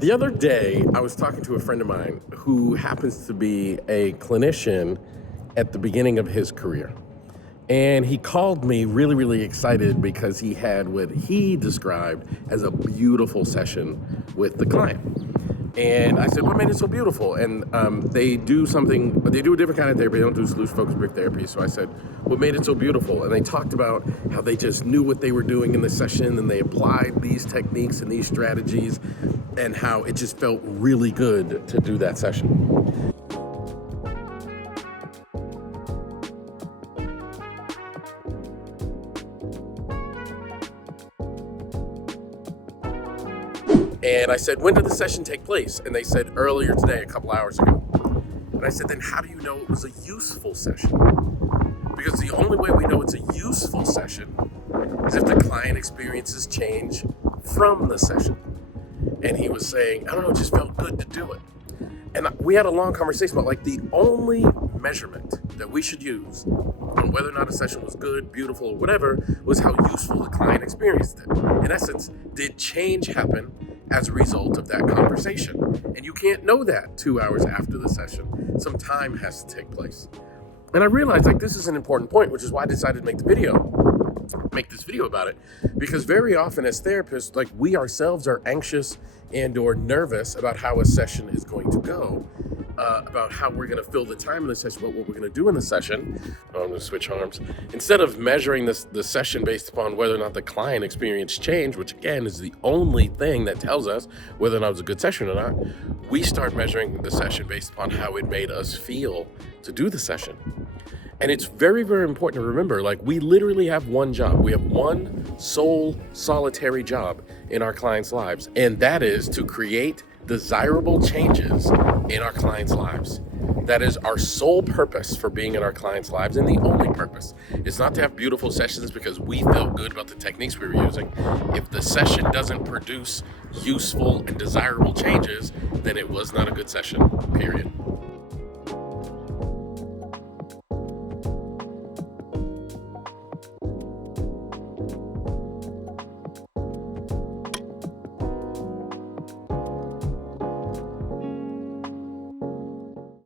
The other day, I was talking to a friend of mine who happens to be a clinician at the beginning of his career. And he called me really, really excited because he had what he described as a beautiful session with the client. And I said, what made it so beautiful? And they do a different kind of therapy. They don't do solution-focused brick therapy. So I said, what made it so beautiful? And they talked about how they just knew what they were doing in the session and they applied these techniques and these strategies and how it just felt really good to do that session. And I said, when did the session take place? And they said, earlier today, a couple hours ago. And I said, then how do you know it was a useful session? Because the only way we know it's a useful session is if the client experiences change from the session. And he was saying, I don't know, it just felt good to do it. And we had a long conversation about like the only measurement that we should use on whether or not a session was good, beautiful, or whatever was how useful the client experienced it. In essence, did change happen as a result of that conversation? And you can't know that 2 hours after the session. Some time has to take place. And I realized like this is an important point, which is why I decided to make this video about it, because very often as therapists, like we ourselves are anxious and or nervous about how a session is going to go, about how we're going to fill the time in the session, about what we're going to do in the session. I'm going to switch arms. Instead of measuring the session based upon whether or not the client experienced change, which again is the only thing that tells us whether or not it was a good session or not, we start measuring the session based upon how it made us feel to do the session. And it's very, very important to remember, like we literally have one job. We have one sole solitary job in our clients' lives. And that is to create desirable changes in our clients' lives. That is our sole purpose for being in our clients' lives. And the only purpose is not to have beautiful sessions because we felt good about the techniques we were using. If the session doesn't produce useful and desirable changes, then it was not a good session, period.